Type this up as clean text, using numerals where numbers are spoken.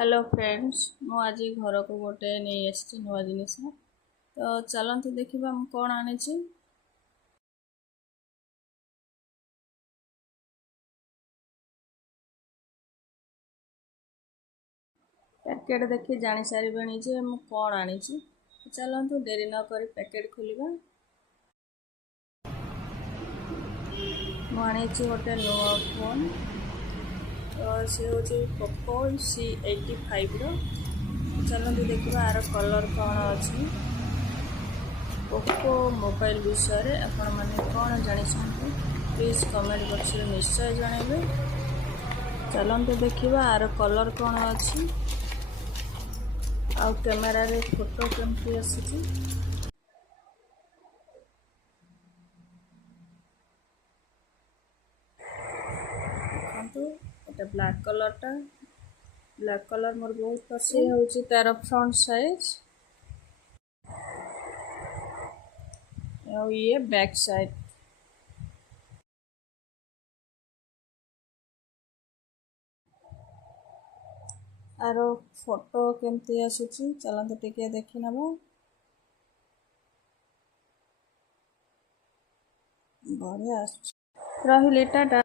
Hello friends मु आज घर को गोटे नहीं आसी नुआ जिनिस तो चलते देखा मु कौन आनी पैकेट देखी जानी सारे जे मु कौन आनी चलतु डेरी न कर पैकेट खोलिबा। मु आनी गोटे नुआ फोन तो सी हूँ पोको C85 चलते देखा यार कलर कौन अच्छी पोको मोबाइल विषय रे आपण माने कौन जानी प्लीज कमेंट बॉक्स में निश्चय जनइबे। चलते देखा यार कलर कौन अच्छी आउ कैमेरा रे फोटो केमती आसी देखु गोटे ब्लैक कलर मोर बहुत पसंद हूँ तार फ्रंट साइज और ये बैक साइड आर फोटो केमती आसूची चलते टिके देखि नबा। बढ़िया रही टाटा।